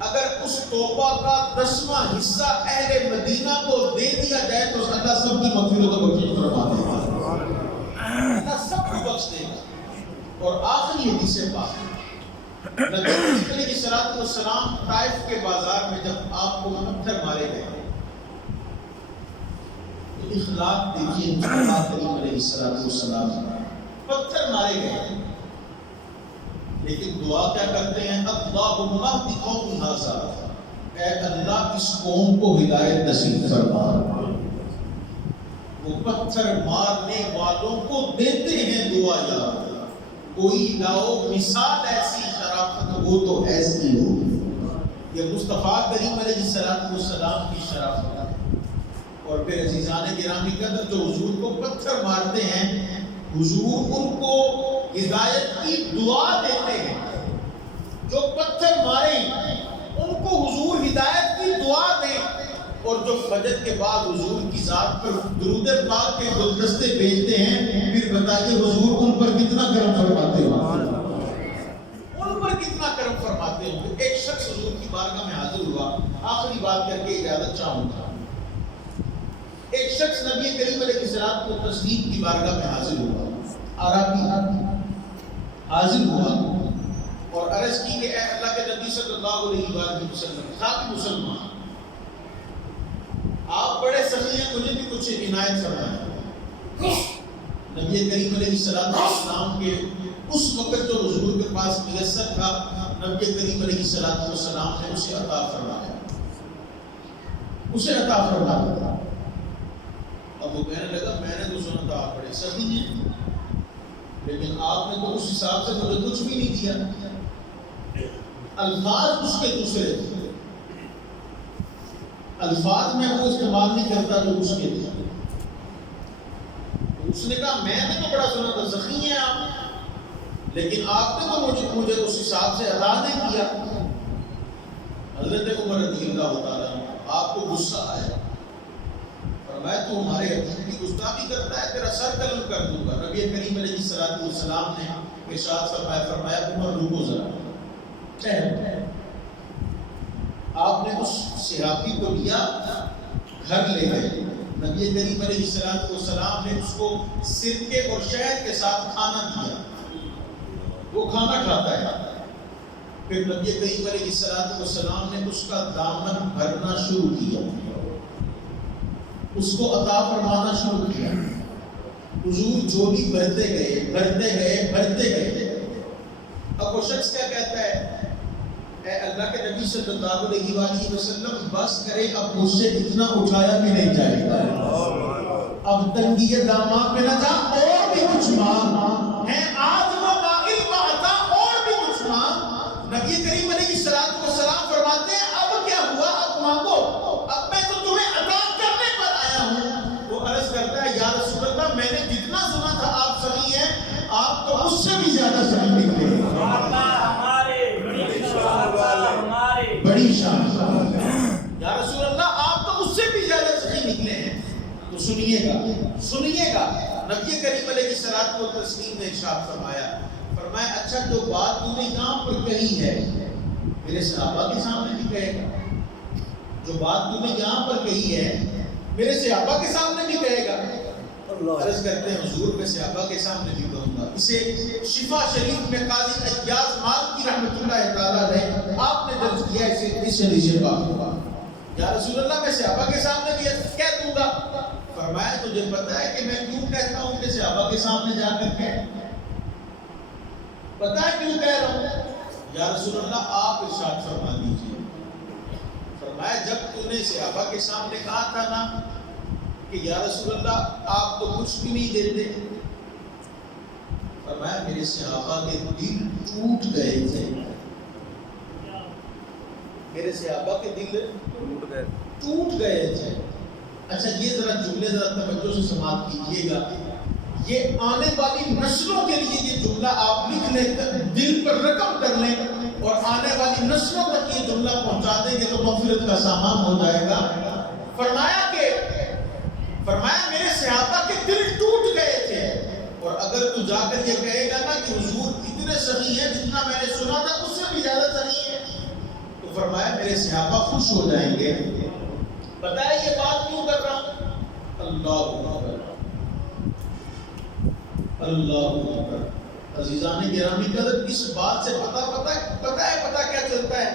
اگر اس توبہ کا 10واں حصہ اہل مدینہ کو دے دیا جائے تو اللہ سب کی مغفرت و بخشش فرما دے گا، اللہ سب کو بخش دے گا۔ اور آخری حدیث پاک نبی علیہ السلام طائف کے بازار میں جب آپ کو پتھر مارے گئے تو اخلاق دیکھیے مصطفیٰ کریم علیہ السلام پتھر مارے گئے، لیکن دعا کیا کرتے ہیں اللہم اہد قومی ھذا، اے اللہ اس قوم کو ہدایت نصیب فرما۔ وہ پتھر مارنے والوں کو دیتے ہیں دعا یاد، کوئی لاؤ مثال ایسی شرافت ہو تو ایسی ہو۔ یہ مصطفیٰ کریم علیہ السلام کی شرافت ہے۔ اور پھر عزیزان گرامی قدر جو حضور کو پتھر مارتے ہیں، حضور ان کو ہدایت کی دعا دیتے ہیں، جو پتھر مارے ان کو حضور ہدایت کی دعا دیں، اور جو فجر کے بعد حضور کی ذات پر درود پاک کے گلدستے بھیجتے ہیں، پھر بتائیے حضور ان پر کتنا کرم فرماتے ہیں، ان پر کتنا کرم فرماتے ہیں۔ ایک شخص حضور کی بارگاہ میں حاضر ہوا، آخری بات کر کے اجازت چاہوں گا۔ ایک شخص نبی کریم علیہ السلام کو تسلیم کی بارگاہ میں حاضر ہوا، عربی حاضر ہوا اور عرض کی کہ اے اللہ کے نبی صلی اللہ علیہ وآلہ وسلم، خاص مسلمان، آپ بڑے سخی ہیں، مجھے بھی کچھ عنایت فرمائیں۔ نبی کریم علیہ السلام کے اس وقت جو حضور کے پاس میسر تھا، نبی کریم علیہ السلام نے اسے عطا فرمایا، اسے عطا فرمایا۔ اب وہ کہنے لگا میں نے تو سنا تھا آپ بڑے سخی ہیں، لیکن آپ نے تو اس حساب سے مجھے کچھ بھی نہیں دیا۔ الفاظ اس کے دوسرے تھے، الفاظ میں وہ استعمال نہیں کرتا جو اس کے تھے۔ اس نے کہا میں نے تو بڑا سنا تھا سخی ہیں آپ، لیکن آپ نے تو مجھے اس حساب سے ادا نہیں کیا۔ حضرت عمر رضی اللہ تعالیٰ آپ کو غصہ آیا، فرمایا تو ہمارے حبیب کی گستاخی کرتا ہے، تیرا سر قلم کر دوں گا۔ نبی کریم علیہ السلام نے ارشاد فرمایا عمر رکو ذرا، آپ نے اس صحابی کو لیا، گھر لے گئے۔ نبی کریم علیہ السلام نے اس کو سرکے اور شہد کے ساتھ کھانا دیا، وہ کھانا کھاتا ہے۔ پھر نبی کریم علیہ السلام نے اس کا دامن بھرنا شروع کیا، اس کو عطا فرمانا شروع کیا۔ حضور جھولی بھرتے گئے۔ اب وہ شخص کیا کہتا ہے، اے اللہ کے نبی صلی اللہ علیہ وآلہ وسلم بس کرے، اب مجھ سے اتنا اٹھایا بھی نہیں جائے گا، اب تنگی داماد پہ نہ جا، اور بھی کچھ مانگ ہے، آج وہ قائل بعطا، اور بھی کچھ مانگ۔ نبی کریم علیہ السلام فرماتے ہیں اب کیا ہوا، اب مانگو، اب میں تو تمہیں عطا کرنے پر آیا ہوں۔ وہ عرض کرتا ہے یا رسول اللہ میں نے جتنا سنا تھا آپ صحیح ہیں، آپ تو اس سے بھی زیادہ صحیح نکلے۔ بڑی شان یا رسول سنیے گا، نبی کریم علیہ الصلوۃ والتسلیم نے ارشاد فرمایا، فرمایا اچھا جو بات تو نے یہاں پر کہی ہے میرے صحابہ کے سامنے بھی کہے گا؟ جو بات تو نے یہاں پر کہی ہے میرے صحابہ کے سامنے بھی کہے گا؟ عرض کرتے ہیں حضور میں صحابہ کے سامنے بھی کہوں گا۔ اسے شفا شریف میں قاضی ایاز مالکی رحمۃ اللہ تعالیٰ علیہ آپ نے درج کیا اس حدیث پاک کو، یا رسول اللہ میں صحابہ کے سامنے بھی کہہ دوں گا۔ فرمایا تجھے پتہ ہے کہ میں کیوں کہتا ہوں کہ صحابہ کے سامنے جا کر کہہ، پتہ ہے کیوں کہہ رہا ہوں؟ یا رسول اللہ آپ ارشاد فرما دیجیے۔ فرمایا جب تو نے صحابہ کے سامنے کہا تھا نا کہ یا رسول اللہ آپ تو کچھ بھی نہیں دیتے، فرمایا میرے صحابہ کے دل ٹوٹ گئے تھے، میرے صحابہ کے دل ٹوٹ گئے تھے۔ اچھا یہ ذرا جملے ذرا توجہ سے سماعت کیجیے گا، یہ آنے والی نسلوں کے لیے یہ جملہ آپ لکھ لیں، دل پر رقم کر لیں اور آنے والی نسلوں تک یہ جملہ پہنچا دیں گے تو مغفرت کا سامان ہو جائے گا۔ فرمایا میرے صحابہ کے دل ٹوٹ گئے تھے، اور اگر تو جا کر یہ کہے گا نا کہ حضور اتنے صحیح ہیں جتنا میں نے سنا تھا اس سے بھی زیادہ صحیح ہے، تو فرمایا میرے صحابہ خوش ہو جائیں گے۔ بتائیں یہ بات کیوں کر رہا ہوں؟ اللہ اکبر، اللہ اکبر۔ عزیزان گرامی قدر، اس بات سے پتہ کیا چلتا ہے؟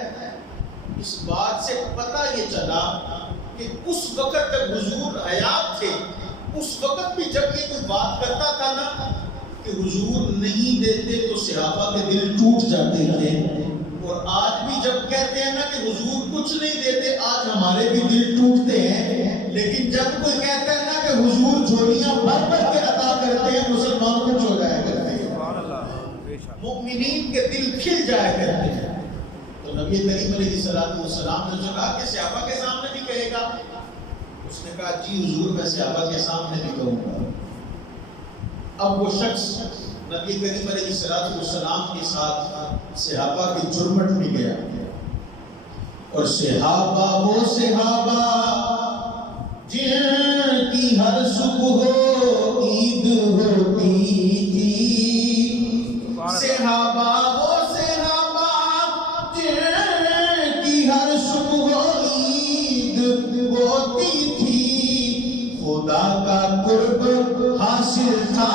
اس بات سے پتہ یہ چلا کہ اس وقت جب حضور حیات تھے، اس وقت بھی جب یہ کوئی بات کرتا تھا نا کہ حضور نہیں دیتے تو صحابہ کے دل ٹوٹ جاتے تھے، اور آج بھی جب کہتے ہیں نا کہ حضور کچھ نہیں دیتے، آج ہمارے بھی دل ٹوٹتے ہیں، لیکن جب کوئی کہتا ہے نا کہ حضور جھولیاں بھر بھر کے عطا کرتے ہیں، مسلمان خوش ہو جایا کرتے ہیں، مومنین کے دل کھل جایا کرتے ہیں۔ تو نبی کریم علیہ الصلوۃ والسلام نے جو کہا کہ صحابہ کے سامنے بھی کہے گا، اس نے کہا جی حضور میں صحابہ کے سامنے بھی کہوں گا۔ اب وہ شخص نبی کریم علیہ الصلوۃ والسلام کے ساتھ صحابہ کی جرمٹ میں گیا، اور صحابہ وہ صحابہ جن کی ہر صبح عید ہوتی تھی، صحابہ وہ صحابہ جن کی ہر صبح عید ہوتی تھی، خدا کا قرب حاصل تھا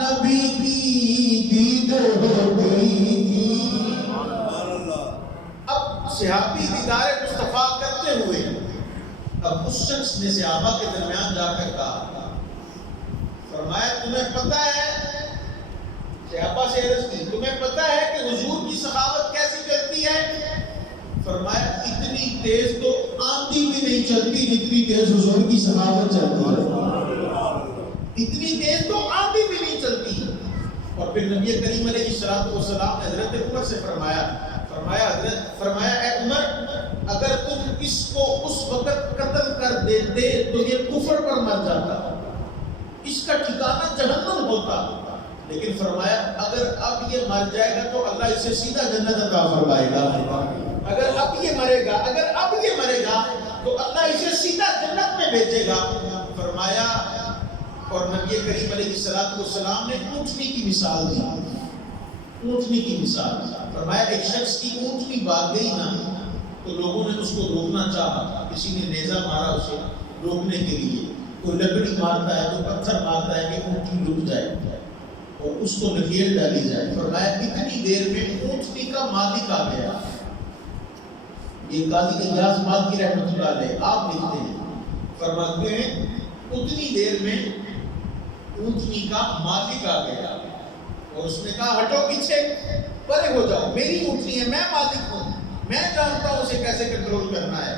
نبی کی دید ہوتی تھی۔ اب صحابی دیدار مصطفیٰ کرتے ہوئے اب اس شخص نے صحابہ کے درمیان جا کر کہا، فرمایا تمہیں پتہ ہے، صحابہ سے عرض کی تمہیں پتہ ہے کہ حضور کی سخاوت کیسی چلتی ہے؟ فرمایا اتنی تیز تو آندھی بھی نہیں چلتی جتنی تیز حضور کی سخاوت چلتی ہے، اتنی تیز تو آندھی بھی نہیں چلتی۔ اور پھر نبی کریم علیہ الصلوۃ والسلام نے حضرت عمر سے فرمایا اے عمر، اگر تم اس کو اس وقت قتل کر دیتے تو یہ کفر پر مر جاتا، اس کا ٹھکانہ جہنم ہوتا، لیکن فرمایا اگر اب یہ مر جائے گا تو اللہ اسے سیدھا جنت عطا فرمائے گا، اگر اب یہ مرے گا تو اللہ اسے سیدھا جنت میں بھیجے گا۔ فرمایا، اور نبی کریم علیہ الصلوۃ والسلام نے اونٹنی کی مثال دی، اونٹنی کی مثال۔ فرمایا ایک شخص کی اونٹنی بھاگ گئی نا تو لوگوں نے اس کو روکنا چاہا، کسی نے نیزہ مارا اسے روکنے کے لیے، کوئی لکڑی مارتا ہے تو پتھر مارتا ہے کہ اونٹنی رک جائے اور اس کو نکیل ڈالی جائے۔ فرمایا اتنی دیر میں اونٹنی کا مالک آ گیا، یہ قاضی ایاز مالکی رحمۃ اللہ علیہ آپ لکھتے ہیں، فرماتے ہیں اتنی دیر میں اونٹنی کا مالک آ گیا اور اس نے کہا ہٹو پیچھے، پرے ہو جاؤ، میری اونٹنی ہے، میں مالک ہوں، میں جانتا ہوں اسے کیسے کنٹرول کرنا ہے۔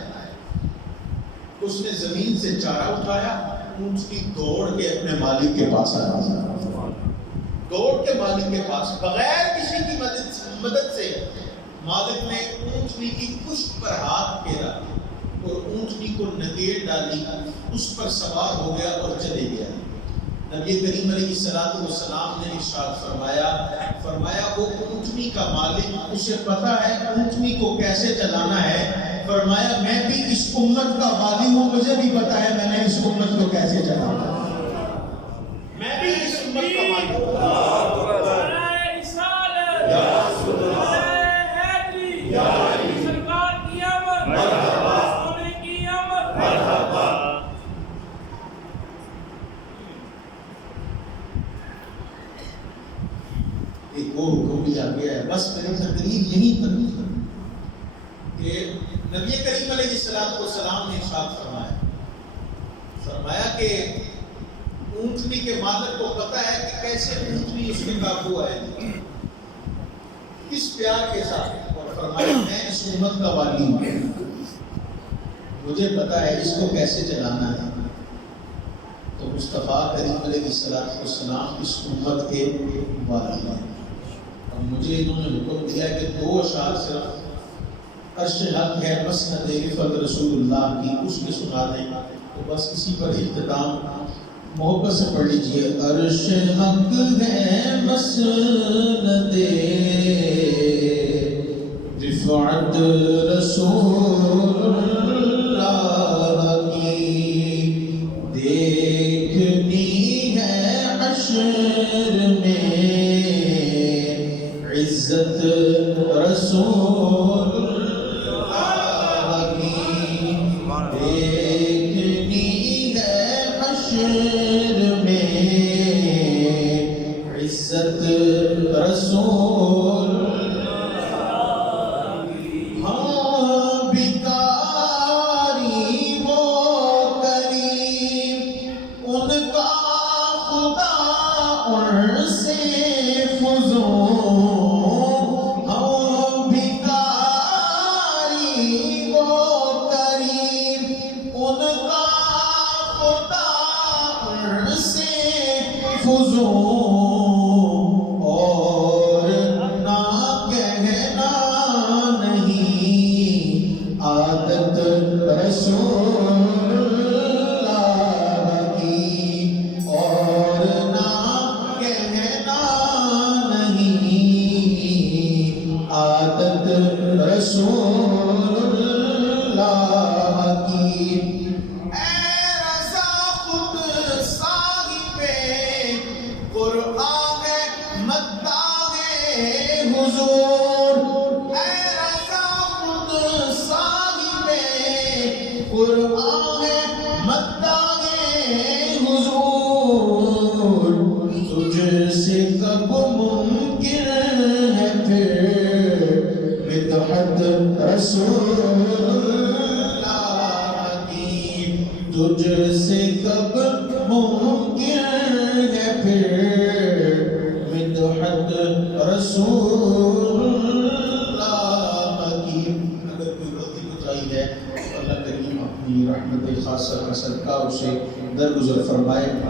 اس نے زمین سے چارہ اٹھایا، اونٹنی دوڑ کے اپنے مالک کے پاس آیا، دوڑ کے مالک کے پاس بغیر کسی کی مدد سے مالک نے اونٹنی کی پشت پر ہاتھ پھیرا اور اونٹنی کو نکیل ڈالی، اس پر سوار ہو گیا اور چلے گیا۔ نبی کریم علیہ الصلوۃ والسلام نے ارشاد فرمایا وہ اونٹنی کا مالک، اسے پتہ ہے اونٹنی کو کیسے چلانا ہے۔ فرمایا میں بھی اس امت کا والی ہوں، مجھے بھی پتہ ہے میں نے اس امت کو کیسے چلانا ہے۔ ایک اور حکم بھی آ گیا ہے. بس میری تقریر یہیں تک ہے کہ نبی کریم علیہ السلام نے ارشاد فرمایا کہ اونٹنی کے مالک کو پتا ہے کہ کیسے اونٹنی اس کے قابو آئے گی، کس پیار کے ساتھ. اور فرمایا میں اس امت کا والی ہوں، مجھے پتا ہے اس کو کیسے چلانا ہے. تو مصطفیٰ کریم علیہ السلام اس امت کے والی ہیں. اور مجھے انہوں نے حکم دیا کہ 2 اشعار صرف عرش حق ہے مسند رفعت رسول اللہ کی، اس میں سنا دیں. تو بس اسی پر اختتام محبت سے پڑھ لیجیے. عرش حق ہے مسند رفعت رسول اللہ کی، دیکھنی ہے حشر میں عزت رسول اللہ کی، دیکھنی ہے حشر میں عزت رسول. ہاں بھکاری وہ کریم ان کا خدا ان سے فزوں. ہاں بھکاری وہ کریم ان کا خدا ان سے فزوں. اور نہ کہنا نہیں عادت رسول اللہ کی، اور نہ کہنا نہیں عادت رسول اللہ کی. اے رضا خود صاحب قرآن مداح حضور، اے رضا خود صاحب قرآن مداح حضور. تجھ سے کب ممکن ہے پھر بدعت رسول اللہ کی، تجھ سے کب ممکن ہے پھر بدعت رسول اللہ کی. اگر کوئی غلطی کوتاہی ہے تو اللہ کریم اپنی رحمت خاصہ کا صدقہ اسے درگزر فرمائے.